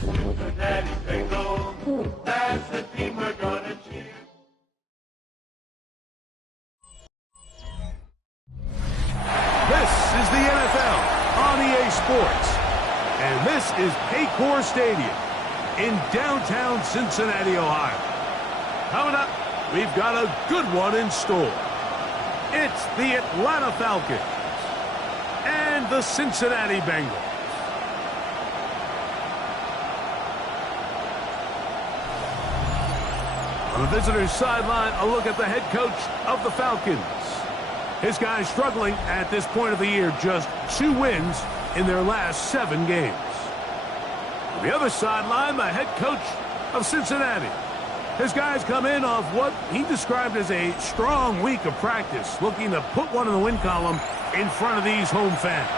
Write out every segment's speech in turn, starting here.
Cincinnati Bengals, that's the team we're gonna cheer. This is the NFL on EA Sports, and this is Paycor Stadium in downtown Cincinnati, Ohio. Coming up, we've got a good one in store. It's the Atlanta Falcons and the Cincinnati Bengals. On the visitor's sideline, a look at the head coach of the Falcons. His guys struggling at this point of the year, just 2 wins in their last 7 games. On the other sideline, the head coach of Cincinnati. His guys come in off what he described as a strong week of practice, looking to put one in the win column in front of these home fans.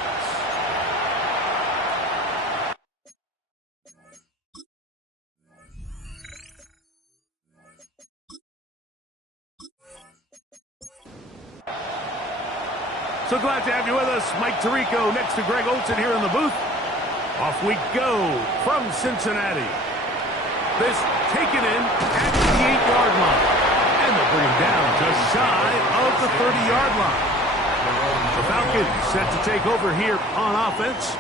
So glad to have you with us. Mike Tirico next to Greg Olsen here in the booth. Off we go from Cincinnati. This taken in at the 8-yard line. And they'll bring him down just shy of the 30-yard line. The Falcons set to take over here on offense.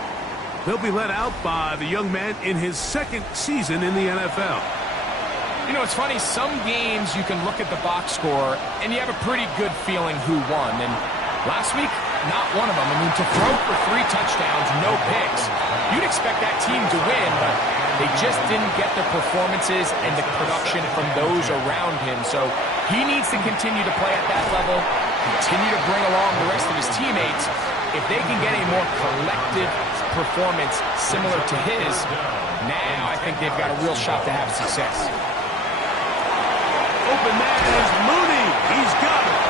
They'll be led out by the young man in his 2nd season in the NFL. You know, it's funny. Some games you can look at the box score and you have a pretty good feeling who won. And last week, not one of them. I mean, to throw for 3 touchdowns, no picks, you'd expect that team to win, but they just didn't get the performances and the production from those around him. So he needs to continue to play at that level, continue to bring along the rest of his teammates. If they can get a more collective performance similar to his, now I think they've got a real shot to have success. Open man is Mooney. He's got it.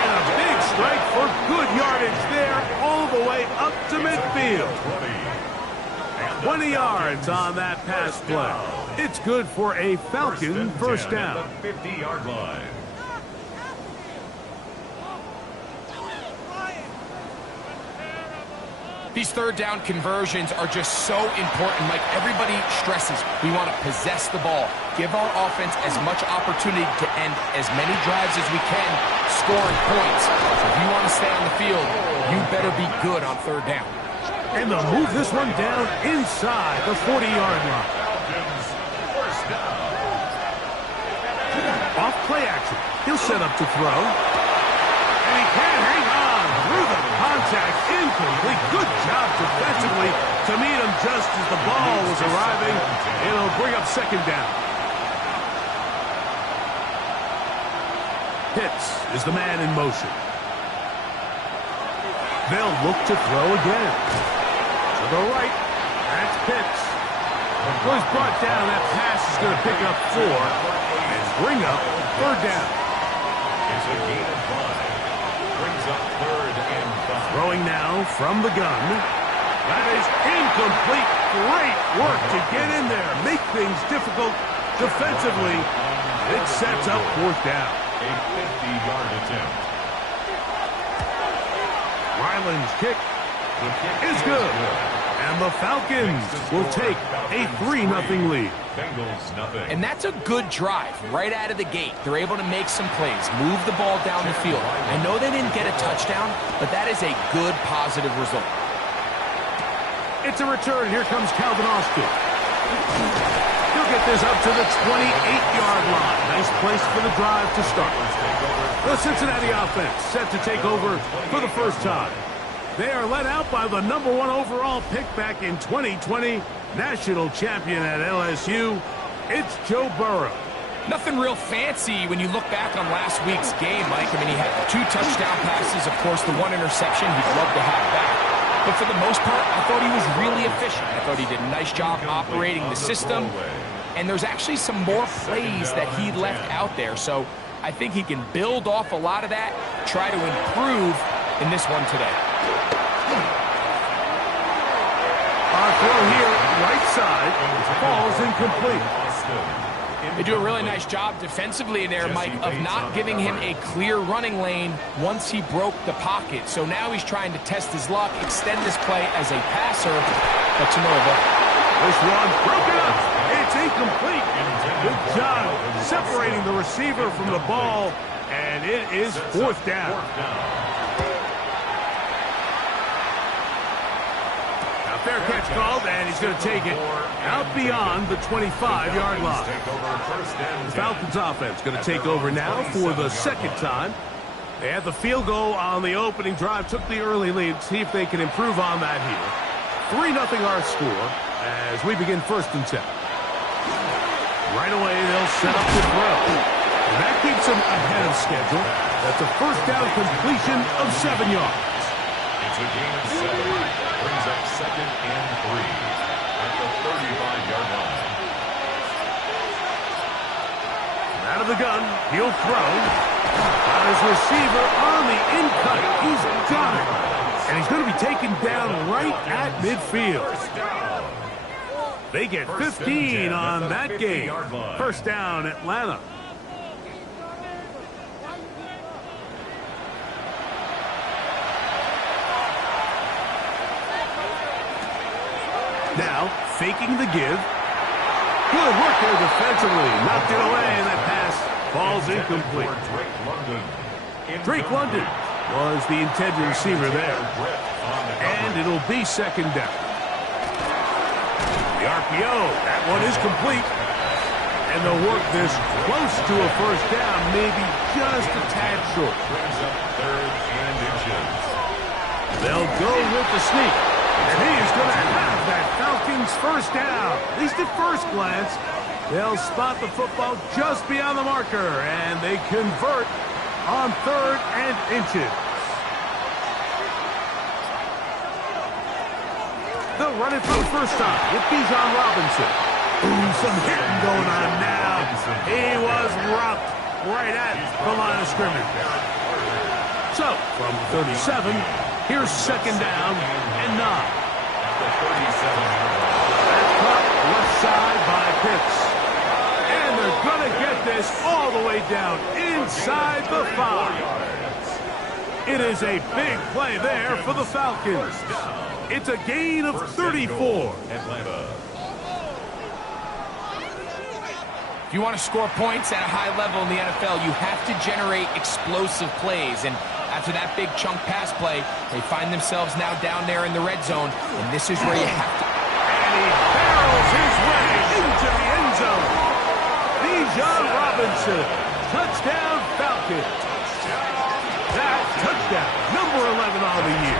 And a big strike for good yardage there all the way up to midfield. 20 yards on that pass play. It's good for a Falcon first down. 50-yard line. These 3rd down conversions are just so important. Like everybody stresses, we want to possess the ball, give our offense as much opportunity to end as many drives as we can, scoring points. So if you want to stay on the field, you better be good on 3rd down. And they'll move this one down inside the 40-yard line. Off play action. He'll set up to throw. And he can't hang on through the contact. Incomplete. Good job defensively to meet him just as the ball was arriving. It'll bring up 2nd down. Pitts is the man in motion. They'll look to throw again. To the right, that's Pitts. Was brought down. That pass is going to pick up 4 and bring up 3rd down. It's a gain of 5. Brings up 3rd and 5. Throwing now from the gun. That is incomplete. Great work to get in there. Make things difficult defensively. It sets up 4th down. A 50-yard attempt. Ryland's kick is good. And the Falcons will take a 3-0 lead. Bengals nothing. And that's a good drive right out of the gate. They're able to make some plays, move the ball down the field. I know they didn't get a touchdown, but that is a good, positive result. It's a return. Here comes Calvin Austin. He'll get this up to the 28-yard line. Nice place for the drive to start. The Cincinnati offense set to take over for the first time. They are led out by the #1 overall pick back in 2020, national champion at LSU. It's Joe Burrow. Nothing real fancy when you look back on last week's game, Mike. I mean, he had 2 touchdown passes, of course, the 1 interception he'd love to have back. But for the most part, I thought he was really efficient. I thought he did a nice job operating the system. And there's actually some more plays that he left out there. So I think he can build off a lot of that, try to improve in this one today. Our throw here, right side, falls incomplete. They do a really nice job defensively there, Mike, of not giving him a clear running lane once he broke the pocket. So now he's trying to test his luck, extend this play as a passer, but to no avail. This one broken up. It's incomplete. Good job separating the receiver from the ball, and it is 4th down. Now fair catch called, and he's going to take it out beyond the 25-yard line. The Falcons offense going to take over now for the 2nd time. They had the field goal on the opening drive, took the early lead. See if they can improve on that here. 3-0 our score as we begin 1st and 10. Right away, they'll set up the throw. And that keeps them ahead of schedule. That's a 1st down completion of 7 yards. It's a gain of 7. Brings up 2nd and 3 at the 35-yard line. Out of the gun, he'll throw. Got his receiver on the in-cut. He's got it. And he's going to be taken down right at midfield. They get 15 on that game. 1st down, Atlanta. Now, faking the give. Good work there defensively. Knocked it away, and that pass falls incomplete. Drake London was the intended receiver there. And it'll be 2nd down. The RPO, that one is complete. And they'll work this close to a 1st down, maybe just a tad short. They'll go with the sneak. And he's going to have that Falcons 1st down. At least at first glance, they'll spot the football just beyond the marker, and they convert on 3rd and inches. They'll run it for the 1st time with Bijan Robinson. Ooh, some hitting going on now. He was rocked right at the line of scrimmage. So, from 37, here's 2nd down and 9. That's caught left side by Pitts. And they're going to get this all the way down inside the 5. It is a big play there for the Falcons. It's a gain of 34. If you want to score points at a high level in the NFL, you have to generate explosive plays. And after that big chunk pass play, they find themselves now down there in the red zone. And this is where you have to... And he barrels his way into the end zone. Bijan Robinson. Touchdown, Falcons. That touchdown, number 11 on the year.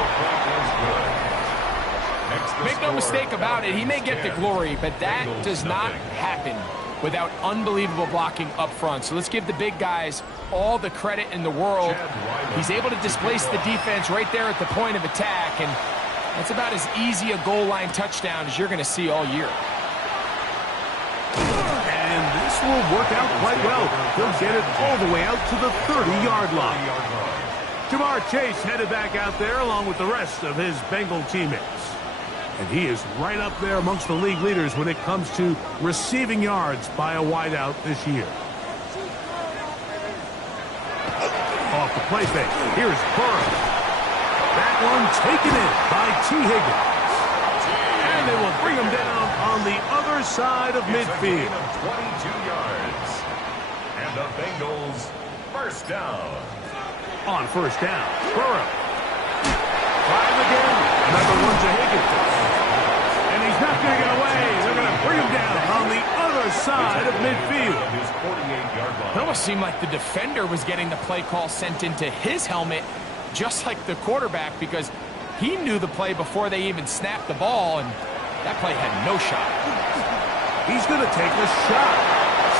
Make no mistake about it, he may get the glory, but that does not happen without unbelievable blocking up front. So let's give the big guys all the credit in the world. He's able to displace the defense right there at the point of attack, and that's about as easy a goal line touchdown as you're going to see all year. And this will work out quite well. He'll get it all the way out to the 30-yard line. Jamar Chase headed back out there along with the rest of his Bengal teammates. And he is right up there amongst the league leaders when it comes to receiving yards by a wideout this year. Off the play fake. Here's Burrow. That one taken in by T. Higgins. And they will bring him down on the other side of midfield. 22 yards. And the Bengals 1st down. On 1st down, Burrow. Trying again. Another one to Higgins. And he's not going to get away. They're going to bring him down on the other side of midfield. It almost seemed like the defender was getting the play call sent into his helmet, just like the quarterback, because he knew the play before they even snapped the ball, and that play had no shot. He's going to take a shot.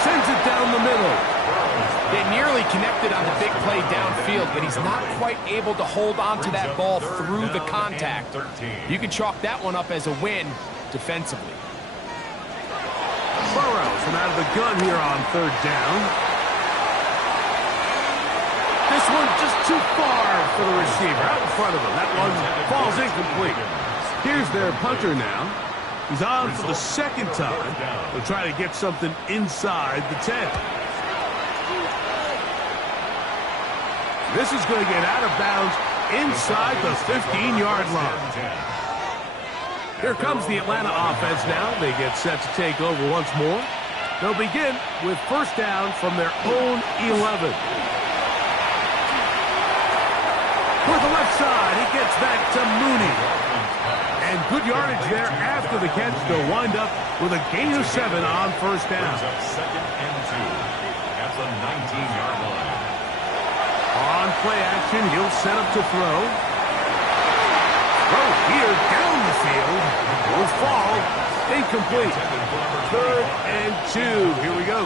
Sends it down the middle. They nearly connected on the big play downfield, but he's not quite able to hold on to that ball through the contact. You can chalk that one up as a win defensively. Burrow from out of the gun here on 3rd down. This one just too far for the receiver out in front of him. That one falls incomplete. Here's their punter now. He's on for the second time. He'll try to get something inside the 10. This is going to get out of bounds inside the 15-yard line. Here comes the Atlanta offense now. They get set to take over once more. They'll begin with first down from their own 11. For the left side, he gets back to Mooney. And good yardage there after the catch. They'll wind up with a gain of 7 on first down. Second and 2 at the 19-yard line. On play action, he'll set up to throw. Throw here down the field. Will fall. Incomplete. Third and 2. Here we go.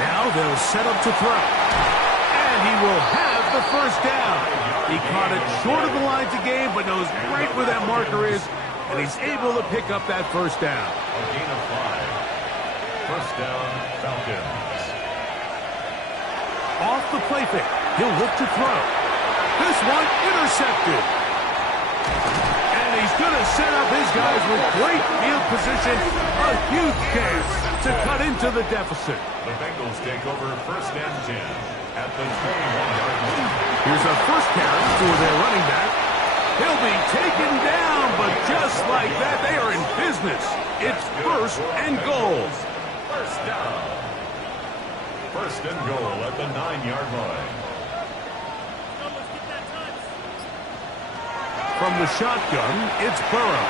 Now they'll set up to throw. And he will have the first down. He caught it short of the line to gain, but knows right where that marker is, and he's able to pick up that first down. A gain of 5. First down, Falcons. Off the play fake, he'll look to throw. This one intercepted. And he's going to set up his guys with great field position. A huge chance to cut into the deficit. The Bengals take over first and 10 at the 21-yard line. Here's a first carry for their running back. He'll be taken down, but just like that, they are in business. It's first and goal. First down. First and goal at the 9-yard line. From the shotgun, it's Burrow.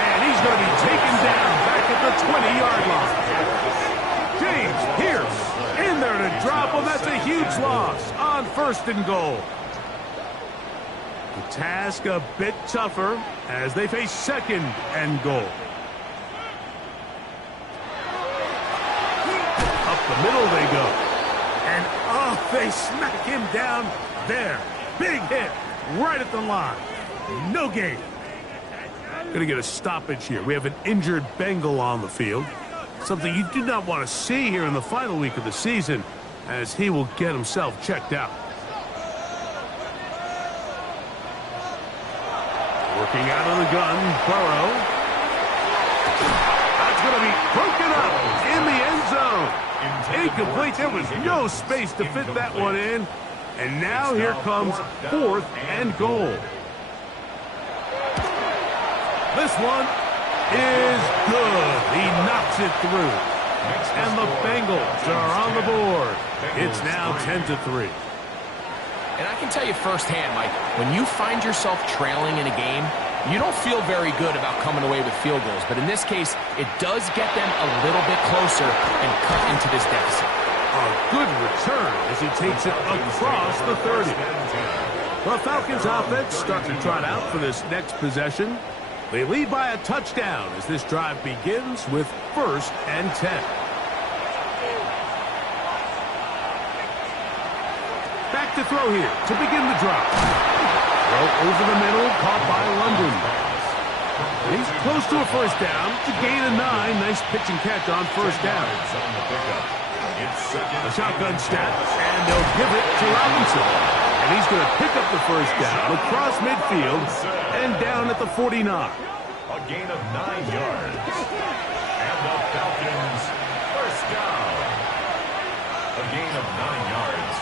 And he's going to be taken down back at the 20-yard line. James Pierce in there to drop him. That's a huge loss on first and goal. The task a bit tougher as they face second and goal. Up the middle they go. And, oh, they smack him down there. Big hit right at the line. No gain. Going to get a stoppage here. We have an injured Bengal on the field. Something you do not want to see here in the final week of the season, as he will get himself checked out. Working out of the gun, Burrow. That's going to be broken up in the end zone. Incomplete. There was no space to fit that one in. And now here comes fourth and goal. This one is good. He knocks it through. And the Bengals are on the board. It's now 10-3. And I can tell you firsthand, Mike, when you find yourself trailing in a game, you don't feel very good about coming away with field goals. But in this case, it does get them a little bit closer and cut into this deficit. A good return as he takes it across the 30. The Falcons offense starting to trot out for this next possession. They lead by a touchdown as this drive begins with first and 10. Back to throw here to begin the drive. Throw over the middle, caught by London. He's close to a first down to gain a 9. Nice pitch and catch on first down. The shotgun snap, and they'll give it to Robinson. And he's going to pick up the first down across midfield and down at the 49. A gain of 9 yards. And the Falcons first down. A gain of 9 yards.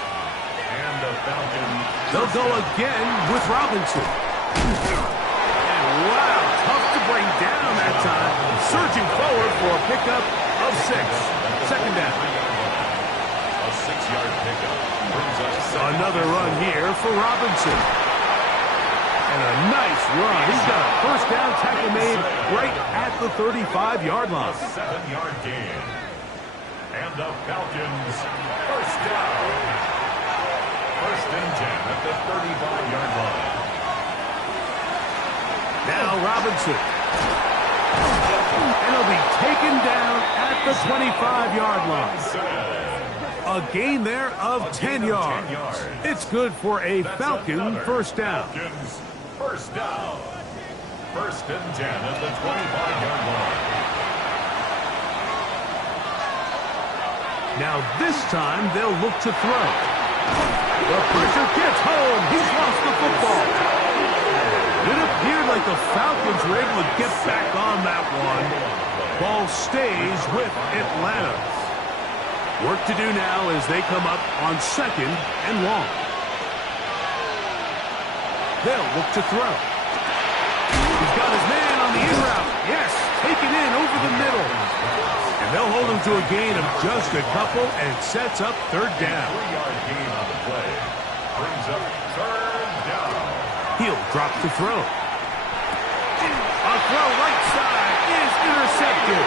And the Falcons. They'll go again with Robinson. And wow, tough to bring down that time. Surging forward for a pickup of 6. Second down. A 6-yard pickup brings us Another run here for Robinson. And a nice run. He's got a first down tackle made right at the 35-yard line. 7-yard gain. And the Falcons first down. First and 10 at the 35-yard line. Now Robinson. And he'll be taken down at the 25-yard line. A gain there of 10 yards. It's good for a Falcon first down. Falcons first down. First and 10 at the 25-yard line. Now this time they'll look to throw. The pressure gets home. He's lost the football. It appeared like the Falcons Falcons were able to get back on that one. Ball stays with Atlanta. Work to do now as they come up on 2nd and long. They'll look to throw. He's got his man on the in route. Yes, taken in over the middle. And they'll hold him to a gain of just a couple, and it sets up 3rd down. 3-yard gain on the play. Brings up 3rd down. He'll drop to throw. A throw right side is intercepted.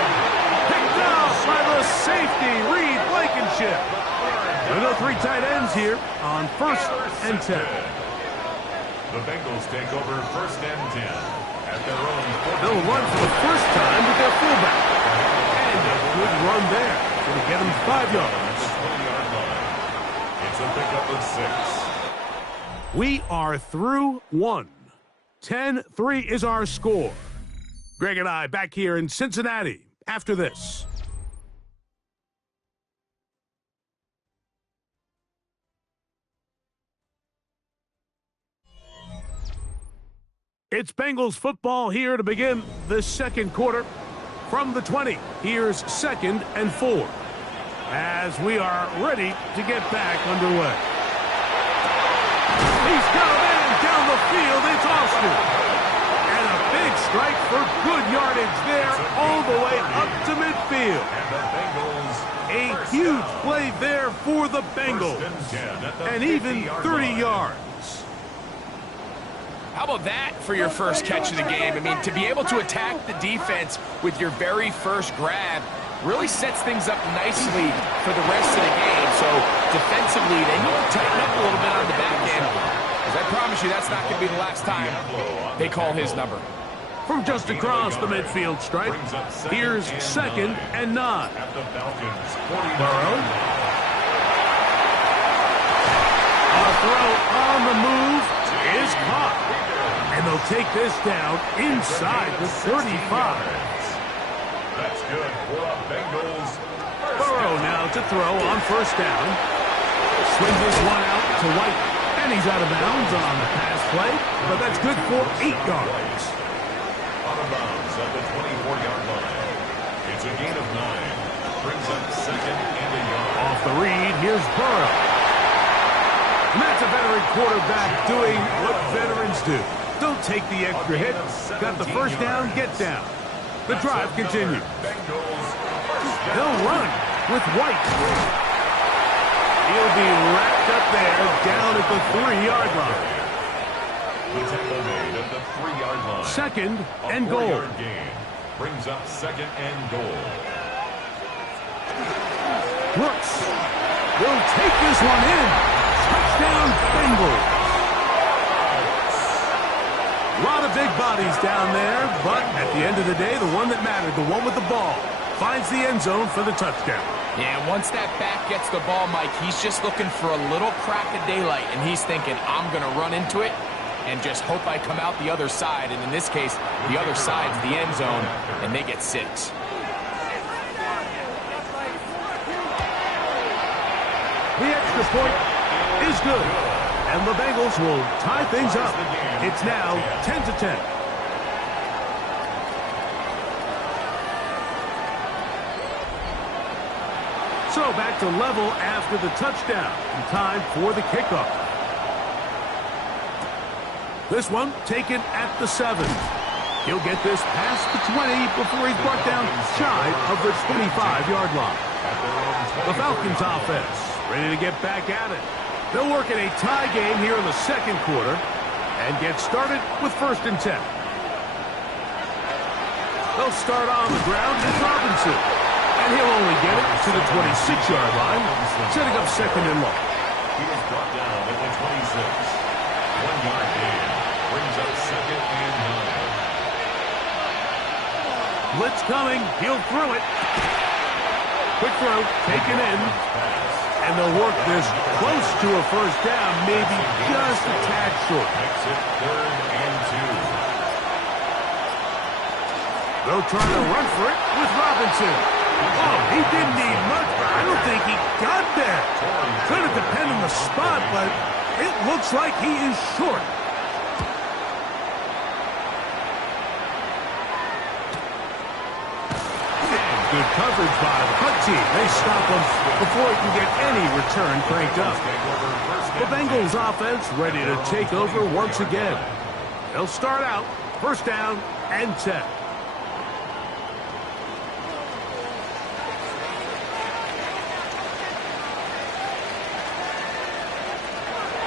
Picked up by the safety, Reed Blankenship. There are no 3 tight ends here on 1st and 10. The Bengals take over 1st and 10 at their own 40. They'll run for the first time with their fullback. And a good run there. Going to get him 5 yards. 20-yard line. It's a pickup of 6. We are through 1. 10-3 is our score. Greg and I back here in Cincinnati after this. It's Bengals football here to begin the 2nd quarter. From the 20, here's 2nd and 4 as we are ready to get back underway. He's got a man down the field. It's Austin. And a big strike for good yardage there all the way up to midfield. And the Bengals. A huge play there for the Bengals. And even 30 yards. How about that for your first catch of the game? I mean, to be able to attack the defense with your very first grab really sets things up nicely for the rest of the game. So defensively, they need to tighten up a little bit on the back end. Because I promise you, that's not going to be the last time they call his number. From just across the midfield stripe, here's 2nd and 9. At the Falcons, 40. Burrow. A throw on the move is caught. And they'll take this down inside the 35. That's good for the Bengals. Burrow now to throw on 1st down. Swings this one out to White. And he's out of bounds on the pass play. But that's good for 8 yards. Out of bounds at the 24-yard line. It's a gain of 9. Brings up 2nd and a yard. Off the read, here's Burrow. And that's a veteran quarterback doing what veterans do. Don't take the extra hit. Got the 1st down, get down. The drive continues. They'll run with White. He'll be wrapped up there down at the 3-yard line. The tackle made at the 3-yard line. 2nd and goal. 4-yard gain. Brings up 2nd and goal. Brooks will take this one in. Touchdown, Bengals. A lot of big bodies down there, but at the end of the day, the one that mattered, the one with the ball, finds the end zone for the touchdown. Yeah, once that back gets the ball, Mike, he's just looking for a little crack of daylight, and he's thinking, I'm going to run into it and just hope I come out the other side. And in this case, the other side's the end zone, and they get 6. The extra point is good, and the Bengals will tie things up. It's now 10-10. So back to level after the touchdown. Time for the kickoff. This one taken at the 7. He'll get this past the 20 before he's brought down shy of the 25-yard line. The Falcons offense ready to get back at it. They'll work in a tie game here in the 2nd quarter and get started with 1st and 10. They'll start on the ground with Robinson. And he'll only get it to the 26-yard line, setting up 2nd and long. He is brought down at the 26. 1-yard gain. Brings up 2nd and 9. Blitz coming. He'll throw it. Quick throw, taken in. And they'll work this close to a 1st down, maybe just a tad short. Makes it 3rd and 2. They'll try to run for it with Robinson. Oh, he didn't need much, but I don't think he got there. Trying to depend on the spot, but it looks like he is short. coverage by the punt team. They stop him before he can get any return cranked up. The Bengals offense ready to take over once again. They'll start out first down and 10.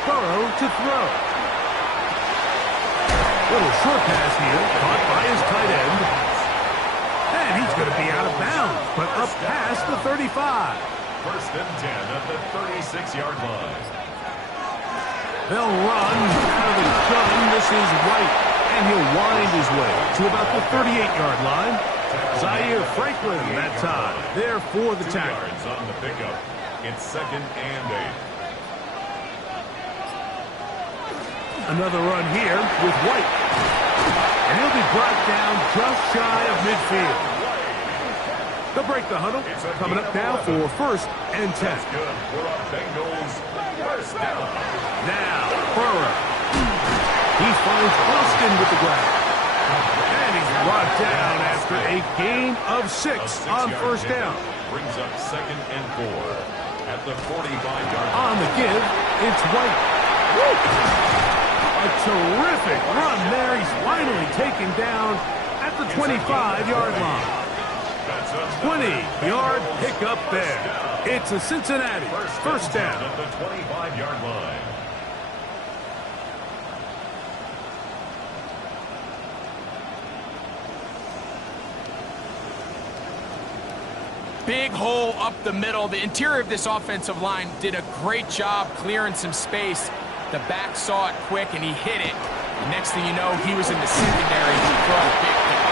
Burrow to throw. Little short pass here, caught by his tight end. And he's going to be out of bounds, but up past the 35. First and 10 at the 36-yard line. They'll run out of the gun. This is White, and he'll wind his way to about the 38-yard line. Zaire Franklin that time there for the 2 tackle. yards on the pickup. It's second and 8. Another run here with White. And he'll be brought down just shy of midfield. They'll break the huddle. Coming up now for first and 10. That's good for a Bengals first down. Now, Burrow. He finds Austin with the grab. And he's brought down after a gain of 6 on first down. Brings up second and 4 at the 45-yard line. On the give, it's White. Woo! A terrific run there. He's finally taken down at the 25-yard line. 20-yard pickup there. It's a Cincinnati first down. At the 25-yard line. Big hole up the middle. The interior of this offensive line did a great job clearing some space. The back saw it quick, and he hit it. The next thing you know, he was in the secondary to throw a big pick.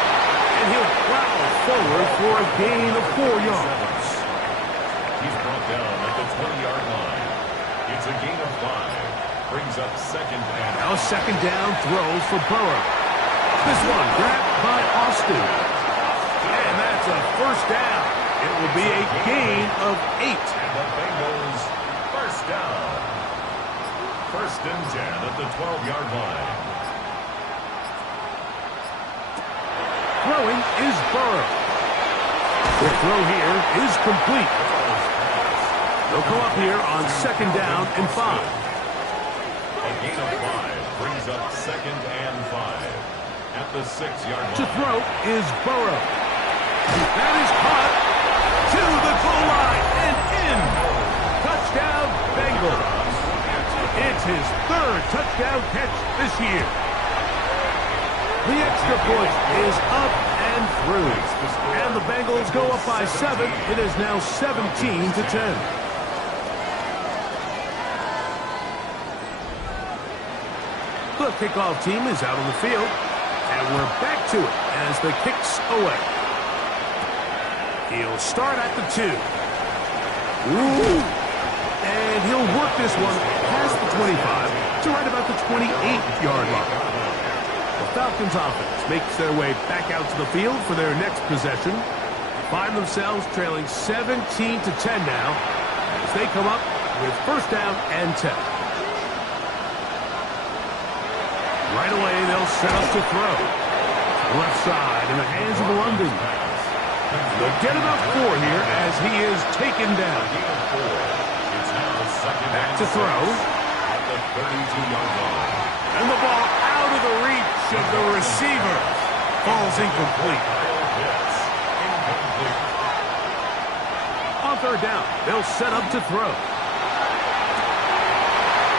And he'll plow forward for a gain of 4 yards. He's brought down at the 20-yard line. It's a gain of 5. Brings up second and Now a second down throw for Burrow. This one grabbed by Austin. And that's a first down. It will be a gain of 8. And the Bengals first down. First and 10 at the 12-yard line. Throwing is Burrow. The throw here is complete. They'll come up here on second down and 5. A gain of 5 brings up second and 5 at the 6-yard line. To throw is Burrow. That is caught to the goal line and in. Touchdown, Bengals. It's his 3rd touchdown catch this year. The extra point is up and through. And the Bengals go up by 7. It is now 17-10. The kickoff team is out on the field. And we're back to it as the kick's away. He'll start at the 2. Ooh. And he'll work this one past the 25 to right about the 28-yard line. The Falcons offense makes their way back out to the field for their next possession. Find themselves trailing 17-10 now as they come up with first down and 10. Right away, they'll set up to throw. Left side in the hands of London. They'll get about 4 here as he is taken down. Back to throw. At the 32-yard line. And the ball out of the reach of the receiver. Falls incomplete. On third down, they'll set up to throw.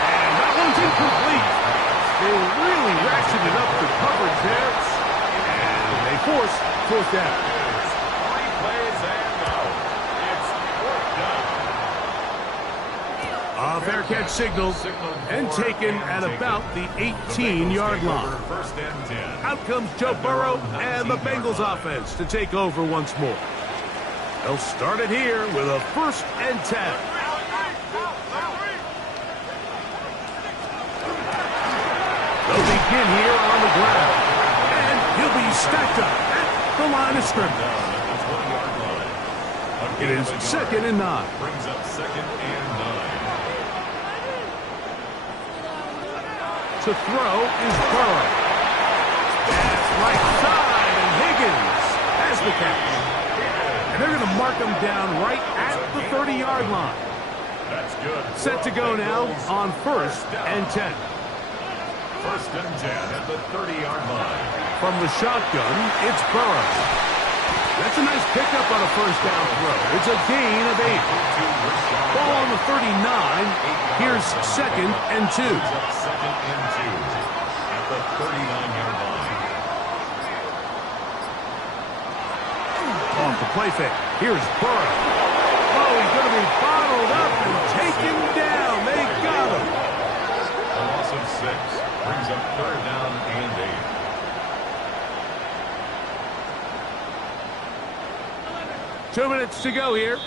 And that one's incomplete. They really ratcheted up the coverage there. And they force fourth down. 3 plays and out. It's fourth down. A fair catch signaled and taken at about the 18-yard line. First and 10. Out comes Joe Burrow and the Bengals offense to take over once more. They'll start it here with a first and 10. They'll begin here on the ground. And he'll be stacked up at the line of scrimmage. It is second and 9. Brings up second and 9. To throw is Burrow. That's right side, and Higgins has the catch. And They're going to mark them down right at the 30-yard line. That's good. Set to go now on 1st and 10. 1st and 10 at the 30-yard line. From the shotgun, it's Burrow. That's a nice pickup on a 1st down throw. It's a gain of 8. Ball on the 39. Here's 2nd and 2. 2nd and 2 at the 39-yard line. Off the play fake. Here's Burrow. Oh, he's going to be bottled up and taken down. They got him. A loss of 6 brings up 3rd down and 8. 2 minutes to go here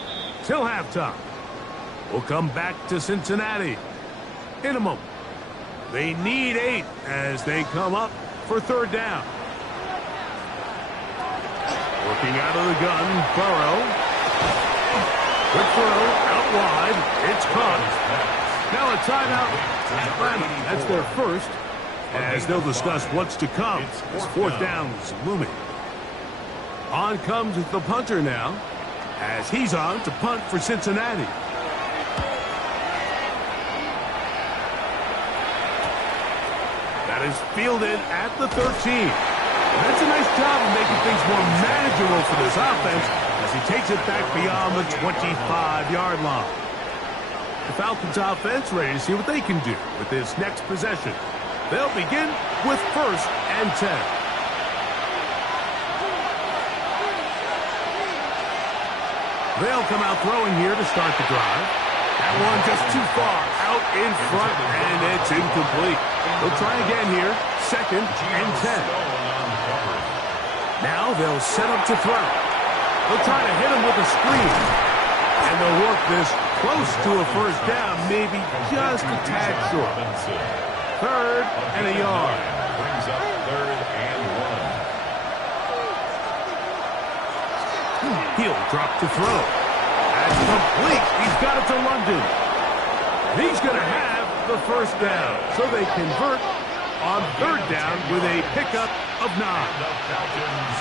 till halftime. We'll come back to Cincinnati in a moment. They need 8 as they come up for 3rd down. Working out of the gun, Burrow. Quick throw, out wide. It's caught. Now a timeout. Atlanta. That's their first, as they'll discuss what's to come. As 4th down's looming. On comes the punter now, as he's on to punt for Cincinnati. That is fielded at the 13. That's a nice job of making things more manageable for this offense as he takes it back beyond the 25-yard line. The Falcons offense ready to see what they can do with this next possession. They'll begin with 1st and 10. They'll come out throwing here to start the drive. That one just too far out in front, and it's incomplete. They'll try again here, 2nd and 10. Now they'll set up to throw. They'll try to hit him with a screen. And they'll work this close to a 1st down, maybe just a tad short. 3rd and a yard. Brings up 3rd and 1. He'll drop to throw. That's complete. He's got it to London. And he's going to have the 1st down. So they convert on 3rd down with a pickup of 9. The Falcons'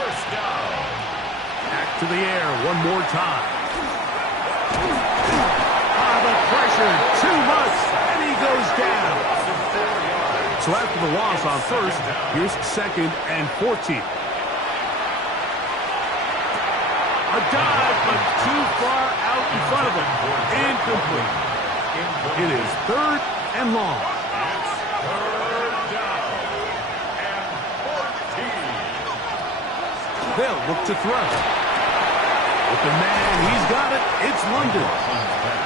1st down. Back to the air one more time. The pressure, too much, and he goes down. So after the loss on 1st, here's 2nd and 14. A dive, but too far out in front of him. Incomplete. It is 3rd and long. It's 3rd down and 14. They'll look to throw. With the man, he's got it. It's London.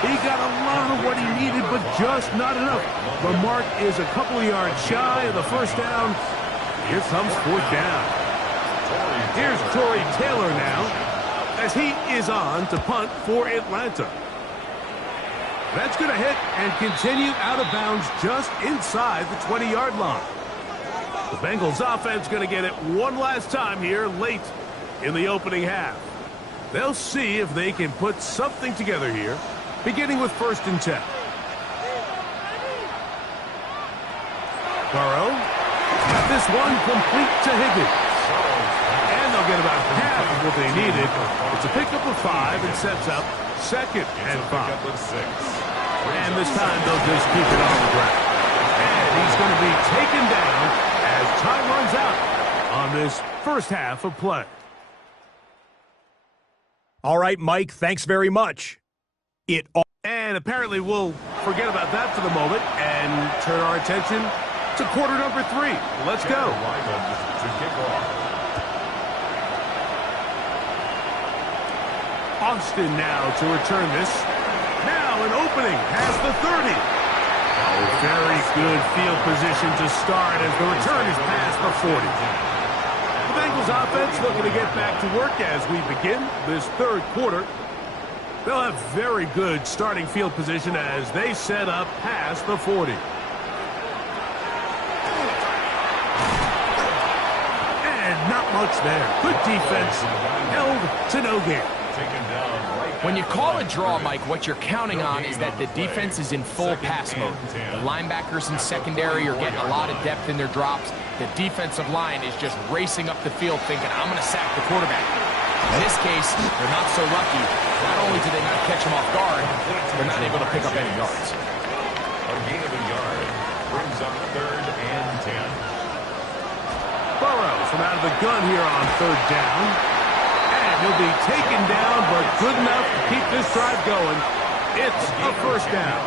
He got a lot of what he needed, but just not enough. The mark is a couple of yards shy of the 1st down. Here comes 4th down. Here's Torrey Taylor now, as he is on to punt for Atlanta. That's going to hit and continue out of bounds just inside the 20-yard line. The Bengals offense going to get it one last time here late in the opening half. They'll see if they can put something together here, beginning with 1st and 10. Burrow got this one complete to Higgins. And they'll get about half of what they needed. It's a pickup of 5 and sets up 2nd and 5. And this time they'll just keep it on the ground. And he's going to be taken down as time runs out on this 1st half of play. All right, Mike, thanks very much. And apparently we'll forget about that for the moment and turn our attention to quarter number 3. Let's go. To kick off. Austin now to return this. Now an opening has the 30. A very good field position to start as the return is past the 40. The Bengals offense looking to get back to work as we begin this 3rd quarter. They'll have very good starting field position as they set up past the 40. And not much there. Good defense. Held to no gain. When you call a draw, Mike, what you're counting on is that the defense is in full pass mode. The linebackers in secondary are getting a lot of depth in their drops. The defensive line is just racing up the field thinking, I'm going to sack the quarterback. In this case, they're not so lucky. Not only do they not catch him off guard, they're not able to pick up any yards. A gain of a yard brings up 3rd and 10. Burrows from out of the gun here on 3rd down. And he'll be taken down, but good enough to keep this drive going. It's a 1st down.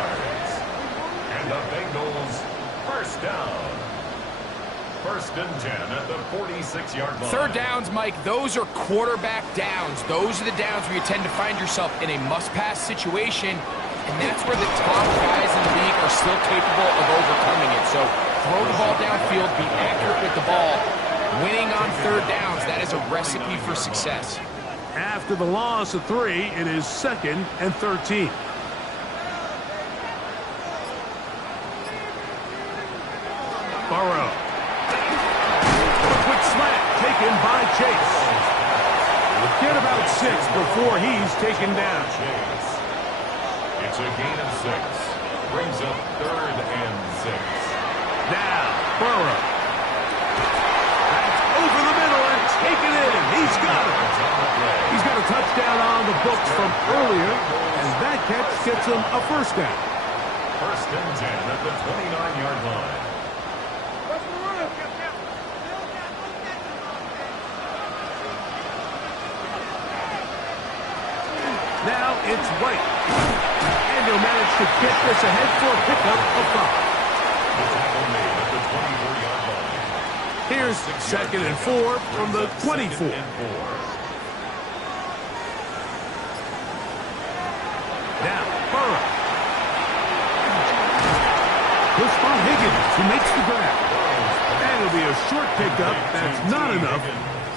And the Bengals, 1st down. 1st and 10 at the 46-yard line. 3rd downs, Mike, those are quarterback downs. Those are the downs where you tend to find yourself in a must-pass situation, and that's where the top guys in the league are still capable of overcoming it. So throw the ball downfield, be accurate with the ball. Winning on 3rd downs, that is a recipe for success. After the loss of 3, it is 2nd and 13. Burrow. Quick slant taken by Chase. We'll get about 6 before he's taken down. It's a gain of 6. Brings up 3rd and 6. Now, Burrow. That's over the middle and taken in. He's got it. He's got a touchdown on the books from earlier, and that catch gets him a 1st down. 1st and 10 at the 29-yard line. Now it's White. And he'll manage to get this ahead for a pickup of 5. The tackle made at the 24-yard line. Here's 2nd and 4 from the 24. Now, Burrow. He'll spot Higgins, who makes the grab. And it'll be a short pickup that's not enough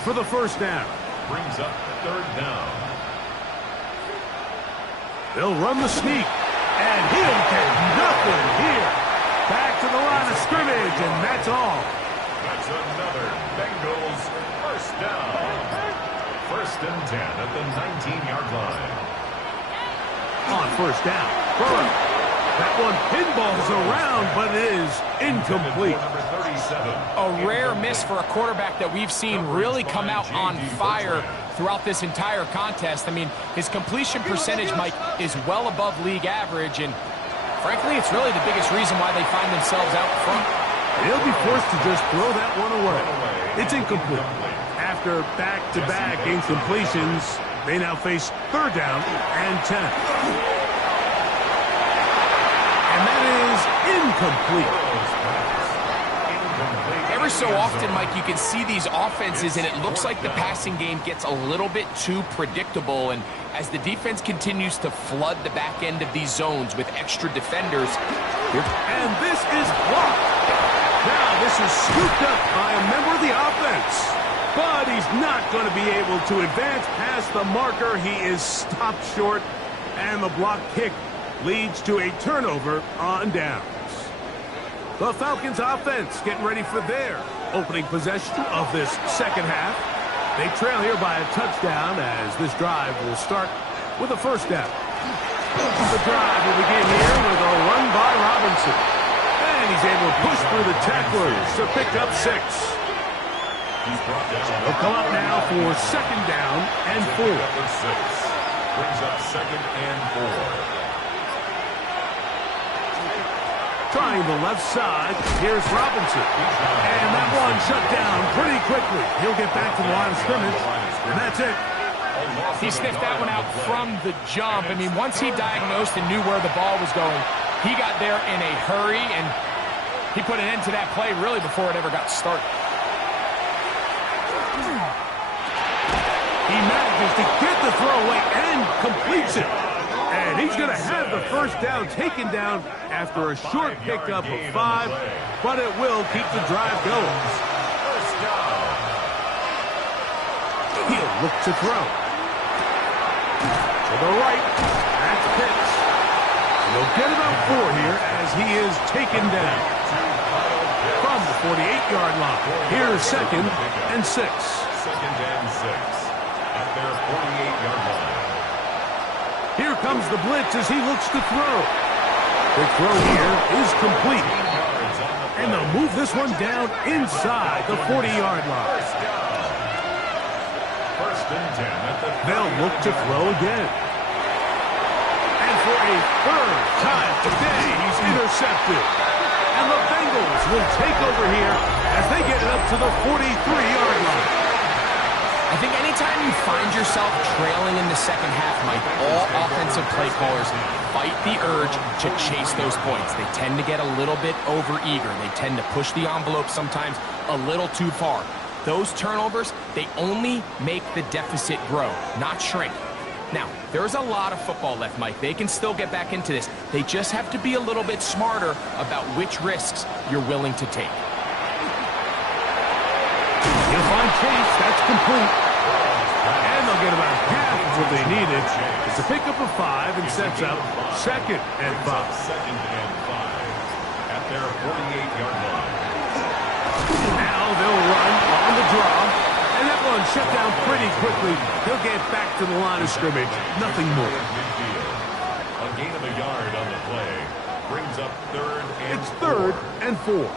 for the 1st down. Brings up 3rd down. They'll run the sneak, and he'll get nothing here. Back to the line of scrimmage, and that's all. That's another Bengals 1st down. 1st and 10 at the 19-yard line. On 1st down, Burrow. That one pinballs around, but it is incomplete. Number 37. A rare miss for a quarterback that we've seen really come out on fire throughout this entire contest. I mean, his completion percentage, Mike, is well above league average, and frankly, it's really the biggest reason why they find themselves out front. They'll be forced to just throw that one away. It's incomplete. After back-to-back incompletions, they now face 3rd down and 10. And that is incomplete. Every so often, Mike, you can see these offenses, and it looks like the passing game gets a little bit too predictable. And as the defense continues to flood the back end of these zones with extra defenders. And this is blocked. Now this is scooped up by a member of the offense. But he's not going to be able to advance past the marker. He is stopped short, and the block kick leads to a turnover on downs. The Falcons offense getting ready for their opening possession of this 2nd half. They trail here by a touchdown as this drive will start with a 1st down. The drive will begin here with a run by Robinson. And he's able to push through the tacklers to pick up 6. They'll come up now for 2nd down and 4. Brings up 2nd and 4. Trying the left side, here's Robinson. And that one shut down pretty quickly. He'll get back to the line of scrimmage, and that's it. He sniffed that one out from the jump. I mean, once he diagnosed and knew where the ball was going, he got there in a hurry, and he put an end to that play really before it ever got started. He manages to get the throwaway and completes it. And he's going to have the 1st down taken down after a short pickup of 5, but it will keep the drive going. He'll look to throw. To the right. That's Pitts. He'll get about 4 here as he is taken down. From the 48-yard line. Here's 2nd and 6. 2nd and 6 at their 48-yard line. Here comes the blitz as he looks to throw. The throw here is complete. And they'll move this one down inside the 40-yard line. First and 10 at the They'll look to throw again. And for a third time today, he's intercepted. And the Bengals will take over here as they get it up to the 43-yard line. I think anytime you find yourself trailing in the second half, Mike, all offensive play callers fight the urge to chase those points. They tend to get a little bit overeager. They tend to push the envelope sometimes a little too far. Those turnovers, they only make the deficit grow, not shrink. Now, there's a lot of football left, Mike. They can still get back into this. They just have to be a little bit smarter about which risks you're willing to take. He'll find Chase. That's complete. And they'll get about half of what they needed. It's a pickup of 5 and sets up second and 5. Second and 5 at their 48-yard line. Now they'll run on the draw. And that one shut down pretty quickly. He'll get back to the line of scrimmage. Nothing more. A gain of a yard on the play brings up third and It's third and 4.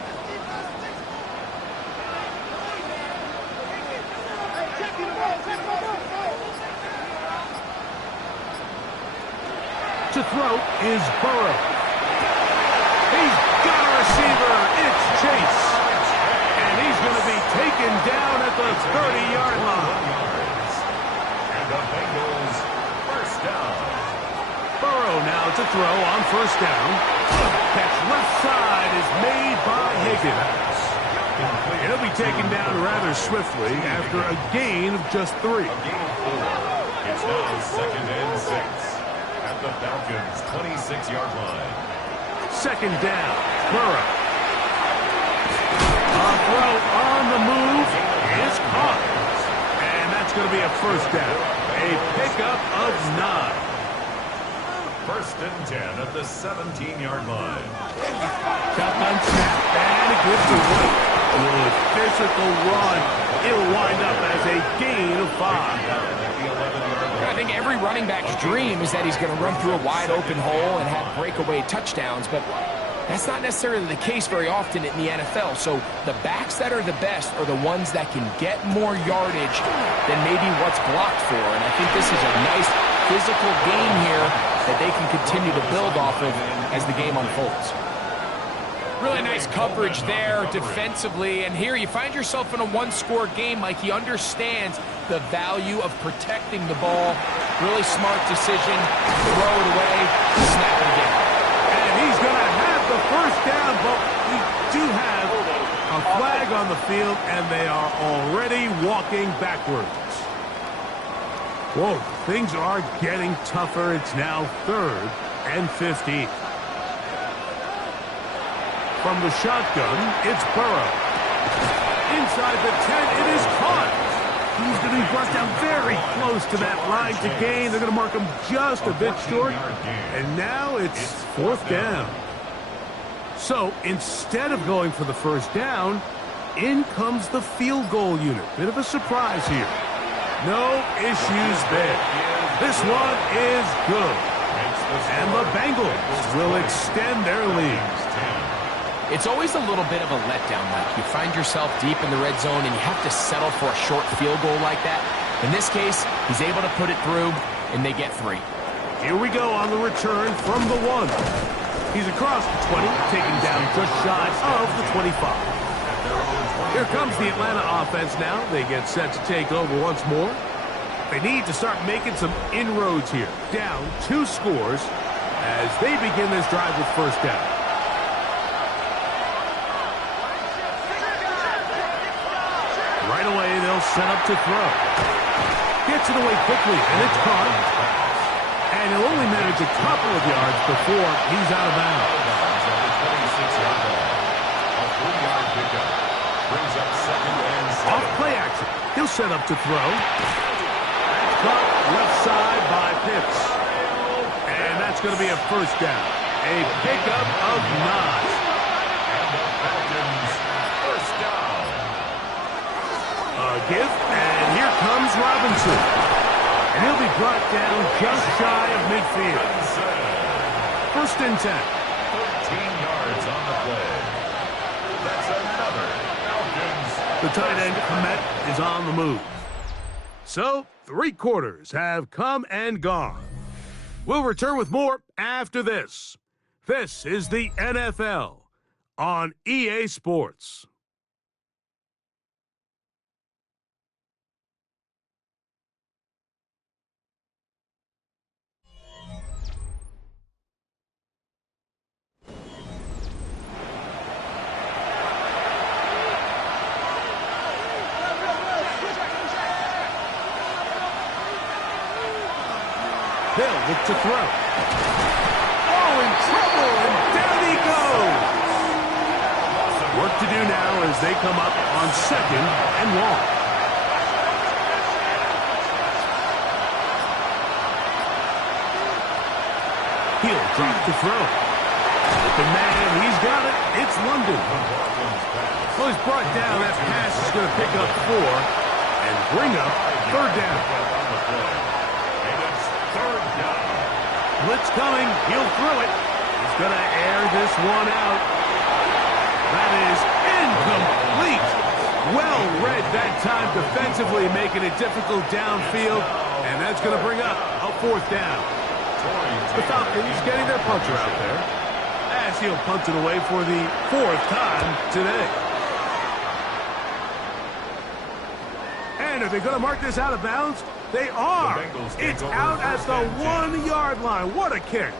To throw is Burrow. He's got a receiver. It's Chase. And he's going to be taken down at the 30-yard line. And the Bengals first down. Burrow now to throw on first down. Catch left side is made by Higgins. He'll be taken down rather swiftly after a gain of just 3. A gain of 4. It's now second and 6 at the Falcons' 26-yard line. Second down, Burrow. A throw on the move is caught. And that's going to be a first down. A pickup of 9. First and 10 at the 17-yard line. Shotgun snap, and it gives away. Good physical run. It'll wind up as a gain of 5. I think every running back's dream is that he's going to run through a wide-open hole and have breakaway touchdowns, but that's not necessarily the case very often in the NFL. So the backs that are the best are the ones that can get more yardage than maybe what's blocked for, and I think this is a nice physical game here that they can continue to build off of as the game unfolds. Really nice coverage there defensively, and here you find yourself in a one-score game. Mike, he understands the value of protecting the ball. Really smart decision. Throw it away, snap it again. And he's going to have the first down, but we do have a flag on the field, and they are already walking backwards. Whoa, things are getting tougher. It's now third and 15. From the shotgun, it's Burrow. Inside the 10, it is caught. He's going to be brought down very close to that line to gain. They're going to mark him just a bit short. And now it's fourth down. So instead of going for the first down, in comes the field goal unit. Bit of a surprise here. No issues there. This one is good. And the Bengals will extend their lead. It's always a little bit of a letdown, Mike. You find yourself deep in the red zone and you have to settle for a short field goal like that. In this case, he's able to put it through, and they get 3. Here we go on the return from the 1. He's across the 20, taken down just shy of the 25. Here comes the Atlanta offense now. They get set to take over once more. They need to start making some inroads here. Down 2 scores as they begin this drive with first down. Right away, they'll set up to throw. Gets it away quickly, and it's caught. And he'll only manage a couple of yards before he's out of bounds. Off play action. He'll set up to throw. That's caught left side by Pitts. And that's going to be a first down. A pickup of 9. Give, and here comes Robinson. And he'll be brought down just shy of midfield. First and 10. 13 yards on the play. That's another Falcons. The tight end, Komet, is on the move. So, 3 quarters have come and gone. We'll return with more after this. This is the NFL on EA Sports. They'll look to throw. Oh, in trouble, and down he goes. Work to do now as they come up on 2nd and long. He'll drop to throw. The man, he's got it. It's London. Well, he's brought down. That pass is going to pick up 4 and bring up 3rd down. Blitz coming. He'll throw it. He's going to air this one out. That is incomplete. Well read that time defensively, making it difficult downfield. And that's going to bring up a 4th down. The Falcons getting their punter out there as he'll punt it away for the 4th time today. And are they going to mark this out of bounds? They are. It's out at the 1-yard line. What a kick.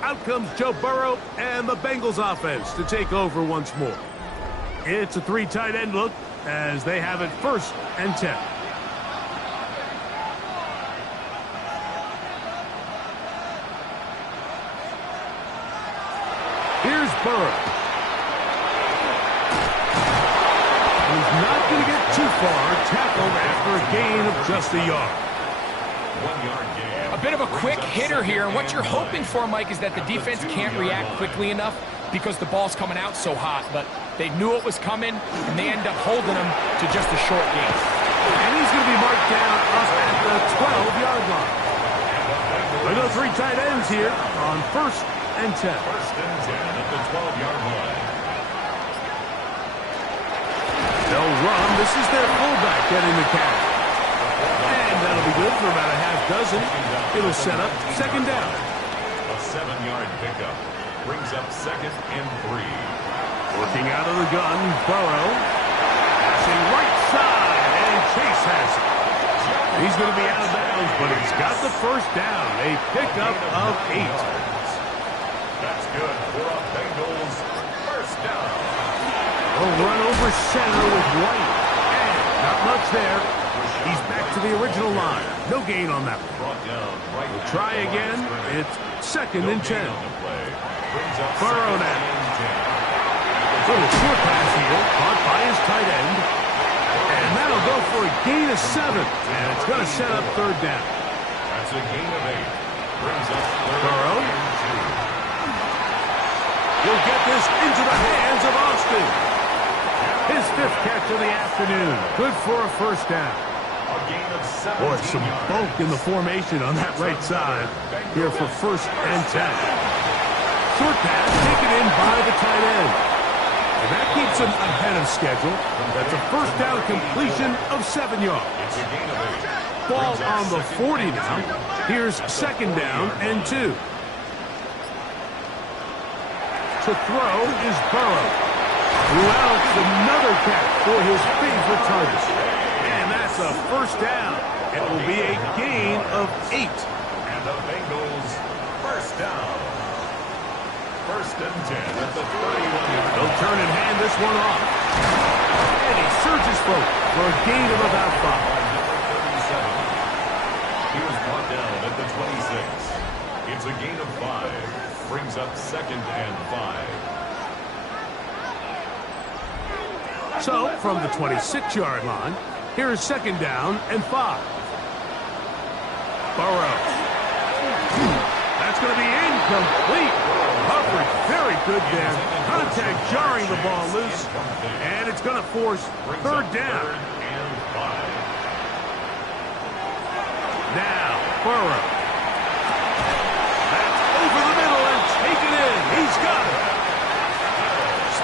Out comes Joe Burrow and the Bengals offense to take over once more. It's a 3 tight end look as they have it 1st and 10. Here's Burrow. He's not going to get too far. Tackled after a gain of just a yard. 1-yard gain. A bit of a quick hitter here, and what you're hoping for, Mike, is that the defense can't react quickly enough because the ball's coming out so hot, but they knew it was coming, and they end up holding them to just a short gain. And he's going to be marked down up at the 12-yard line. There go 3 tight ends here on 1st and 10. 1st and 10 at the 12-yard line. They'll run. This is their fullback getting the catch. And that'll be good for about a half dozen. It'll set up 2nd down. A 7-yard pickup brings up 2nd and 3. Working out of the gun, Burrow. Passing right side, and Chase has it. He's going to be out of bounds, but he's got the 1st down. A pickup of 8. That's good for a Bengals 1st down. A run over center with White. And not much there. He's back to the original line. No gain on that one. Brought down right. We'll try again. It's 2nd and 10. Brings up Burrow 2nd now. and 10. Little short pass here, caught by his tight end. And that'll go for a gain of 7. And it's going to set up 3rd down. That's a gain of 8. Brings up 3rd Burrow. and 2. He'll get this into the hands of Austin. His 5th catch of the afternoon. Good for a 1st down. A gain of 17 Boy, some yards. bulk in the formation on that right side here for 1st and 10. Short pass taken in by the tight end. And that keeps him ahead of schedule. That's a 1st down completion of 7 yards. It's a gain of 8. Ball on the 40 now. Here's 2nd down and 2. To throw is Burrow. Throughout another catch for his favorite target. And that's a 1st down. It will be a gain of 8. And the Bengals 1st down. 1st and 10 at the 31-yard. They'll turn and hand this one off. And he surges forward for a gain of about 5. Number 37. He was brought down at the 26. It's a gain of 5. Brings up 2nd and 5. So, from the 26-yard line, here's 2nd down and 5. Burrow. That's going to be incomplete. Coverage very good there. Contact jarring the ball loose. And it's going to force 3rd down. Now, Burrow. That's over the middle and taken in. He's got it.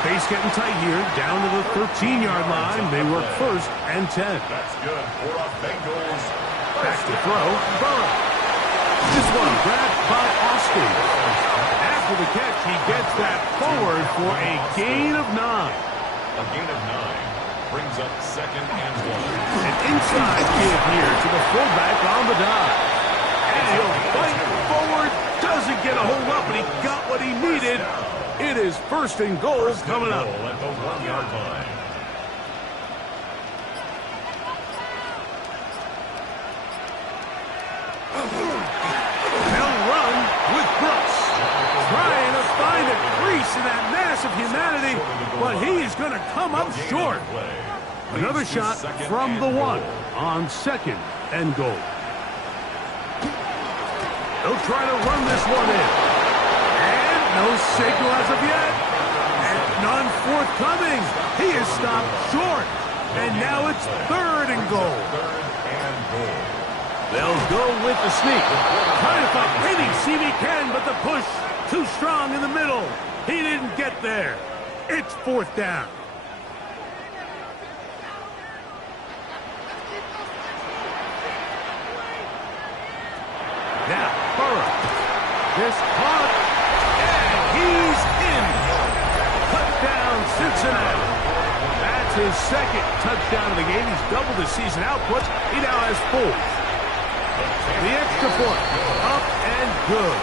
Pace getting tight here, down to the 13-yard line. They work 1st and 10. That's good for a Bengals. Back to throw, Burrow. This one grabbed by Austin. After the catch, he gets that forward for a gain of 9. A gain of 9 brings up 2nd and 1. An inside give here to the fullback on the dive. And he'll fight forward. Doesn't get a hold up, but he got what he needed. It is 1st and goal coming up. At the 1-yard line. They'll run with Brooks. Trying to find a crease in that mass of humanity, but he is going to come up short. Another shot from the 1 on 2nd and goal. They'll try to run this one in. And no signal as of yet. And none forthcoming. He is stopped short. And now it's 3rd and goal. 3rd and goal. They'll go with the sneak. Trying to find any seam he can, but the push too strong in the middle. He didn't get there. It's 4th down. Now, Burrow. This caught. And he's in. Touchdown, Cincinnati. That's his 2nd touchdown of the game. He's doubled his season output. He now has 4. The extra point, up and good.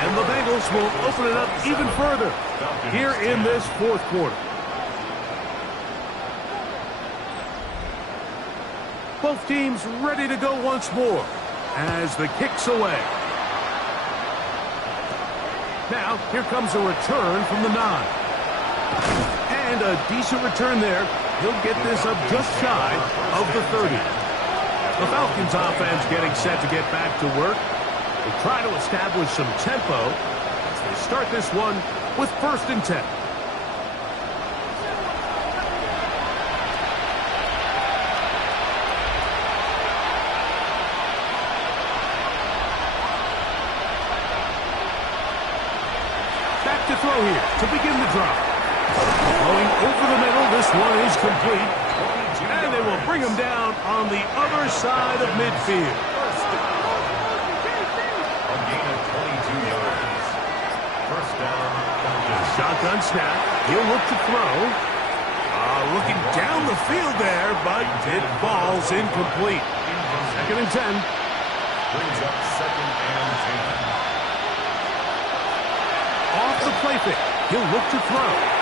And the Bengals will open it up even further here in this 4th quarter. Both teams ready to go once more as the kick's away. Now, here comes a return from the 9. And a decent return there. He'll get this up just shy of the 30. The Falcons offense getting set to get back to work. They try to establish some tempo as they start this one with 1st and 10. Back to throw here to begin the drive. Going over the middle, this one is complete. And they will bring him down on the other side of midfield. A gain of 22 yards. 1st down. Shotgun snap. He'll look to throw. Looking down the field there, but it falls incomplete. 2nd and 10. Brings up 2nd and 10. Off the play fake. He'll look to throw.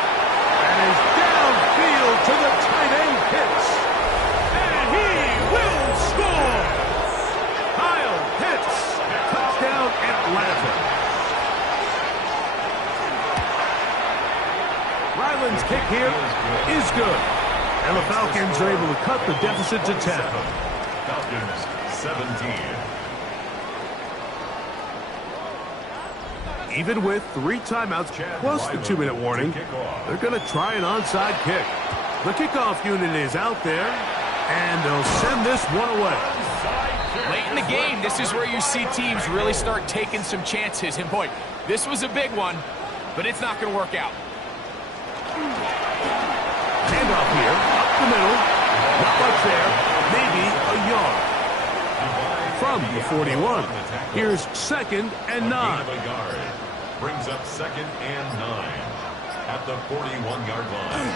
And is downfield to the tight end Pitts. And he will score. Kyle Pitts. Touchdown Atlanta. Ryland's kick here is good. And the Falcons are able to cut the deficit to 10. Falcons 17. Even with 3 timeouts plus the 2-minute warning, they're going to try an onside kick. The kickoff unit is out there, and they'll send this one away. Late in the game, this is where you see teams really start taking some chances. And boy, this was a big one, but it's not going to work out. Handoff here, up the middle. Not much there, maybe a yard. From the 41, here's 2nd and 9. Brings up 2nd and 9 at the 41-yard line.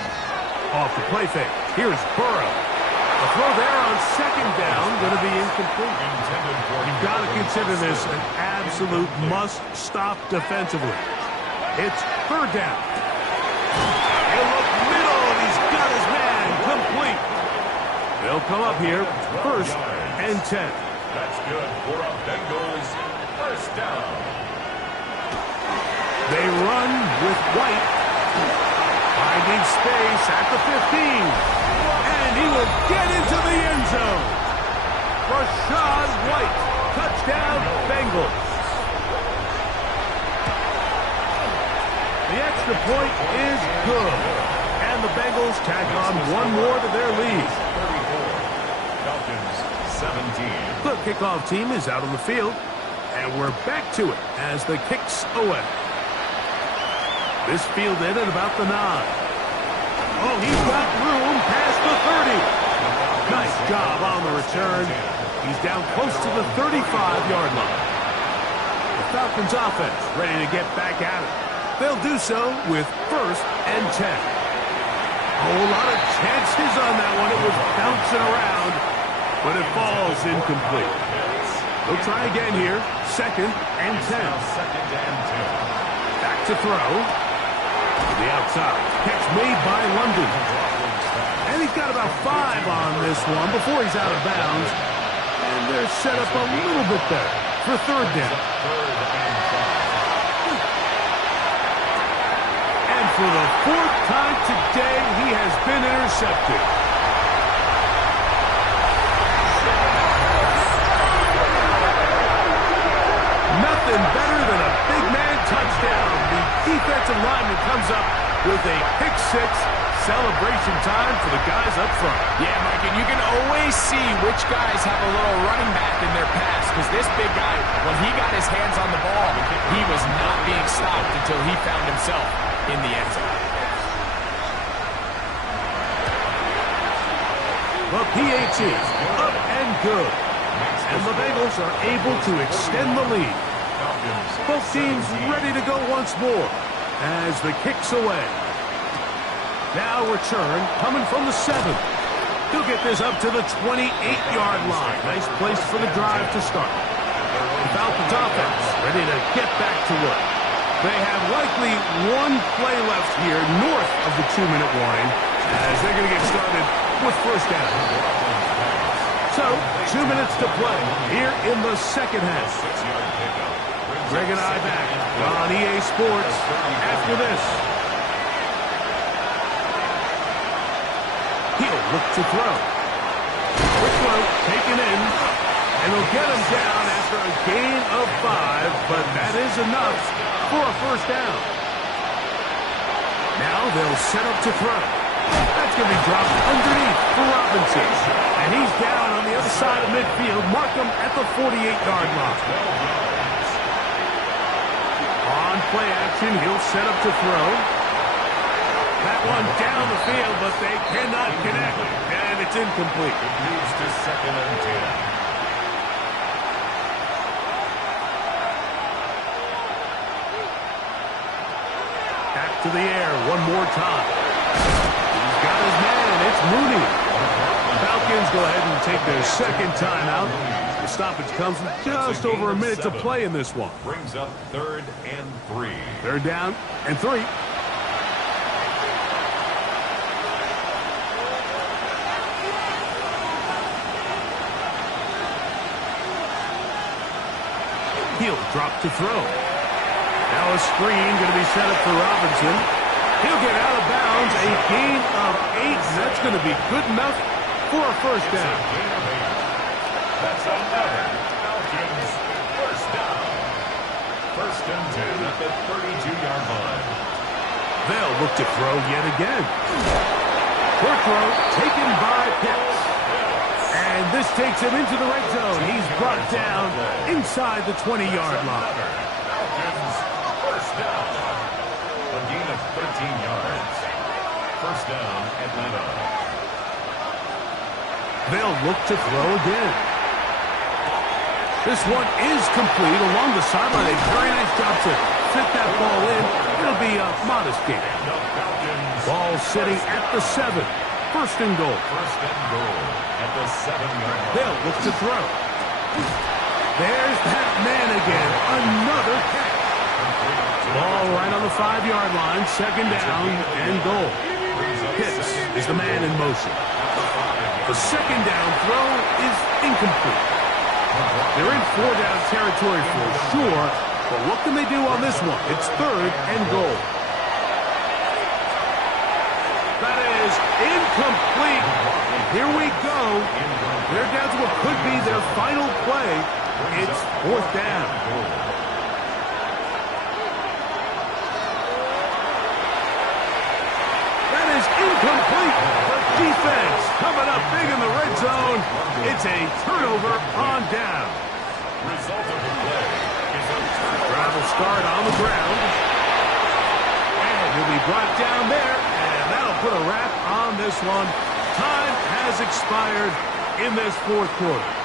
Off the play fake, here's Burrow. The throw there on 2nd down, going to be incomplete. You've got to consider this an absolute must-stop defensively. It's 3rd down. He'll look middle, and he's got his man complete. They'll come up here, 1st and 10. That's good for a Bengals 1st down. They run with White. Finding space at the 15. And he will get into the end zone. Rashad White. Touchdown, Bengals. The extra point is good. And the Bengals tack on one more to their lead. 34. Falcons 17. The kickoff team is out on the field. And we're back to it as the kick's away. This fielded at about the 9. Oh, he's got room past the 30. Nice job on the return. He's down close to the 35-yard line. The Falcons offense ready to get back at it. They'll do so with 1st and 10. Oh, a lot of chances on that one. It was bouncing around, but it falls incomplete. They'll try again here. 2nd and 10. Back to throw. To the outside. Catch made by London. And he's got about 5 on this one before he's out of bounds. And they're set up a little bit better for 3rd down. And for the 4th time today, he has been intercepted. Nothing better than a big man touchdown. The defensive lineman comes up with a pick-6. Celebration time for the guys up front. Yeah, Mike, and you can always see which guys have a little running back in their pass, because this big guy, when he got his hands on the ball, he was not being stopped until he found himself in the end zone. The PAT up and good. And the Bengals are able to extend the lead. Both teams ready to go once more as the kick's away. Now return coming from the 7. He'll get this up to the 28-yard line. Nice place for the drive to start. The Falcons offense ready to get back to work. They have likely one play left here north of the 2-minute warning as they're going to get started with 1st down. So, 2 minutes to play here in the 2nd half. Greg and I back on EA Sports after this. He'll look to throw. Quick throw taken in, and he'll get him down after a gain of 5, but that is enough for a 1st down. Now they'll set up to throw. That's going to be dropped underneath for Robinson. And he's down on the other side of midfield. Mark him at the 48-yard line. On play action, he'll set up to throw. That one down the field, but they cannot connect. And it's incomplete. It moves to 2nd and 10. Back to the air one more time. He's got his man. It's Mooney. Falcons go ahead and take their 2nd timeout. The stoppage comes with just over a minute to play in this one. Brings up 3rd and 3. 3rd down and 3. He'll drop to throw. Now a screen going to be set up for Robinson. He'll get out of bounds. A gain of 8. That's going to be good enough for a 1st down. That's another Falcons 1st down. 1st and 10 at the 32-yard line. They'll look to throw yet again. Quick throw taken by Pitts. And this takes him into the red zone. He's brought down inside the 20-yard line. Falcons 1st down. A gain of 13 yards. 1st down, Atlanta. They'll look to throw again. This one is complete along the sideline. A very nice job to fit that ball in. It'll be a modest gain. Ball sitting at the 7. 1st and goal. 1st and goal at the 7-yard line. They'll look to throw. There's that man again. Another catch. Ball right on the 5-yard line. 2nd down and goal. Pitts is the man in motion. The 2nd down throw is incomplete. They're in 4-down territory for sure, but what can they do on this one? It's 3rd and goal. That is incomplete. And here we go. They're down to what could be their final play. It's 4th down. That is incomplete. The defense coming up big in the red zone. It's a turnover on down. Result of the play is a turnover. Drive will start on the ground. And He'll be brought down there, and that'll put a wrap on this one. Time has expired in this fourth quarter.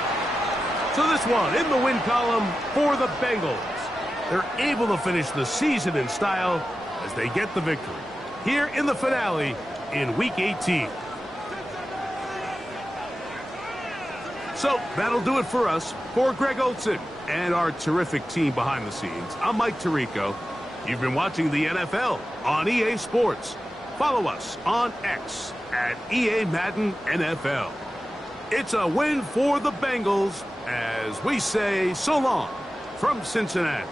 So this one in the win column for the Bengals. They're able to finish the season in style as they get the victory here in the finale in Week 18. So that'll do it for us. For Greg Olsen and our terrific team behind the scenes, I'm Mike Tirico. You've been watching the NFL on EA Sports. Follow us on X at EA Madden NFL. It's a win for the Bengals as we say so long from Cincinnati.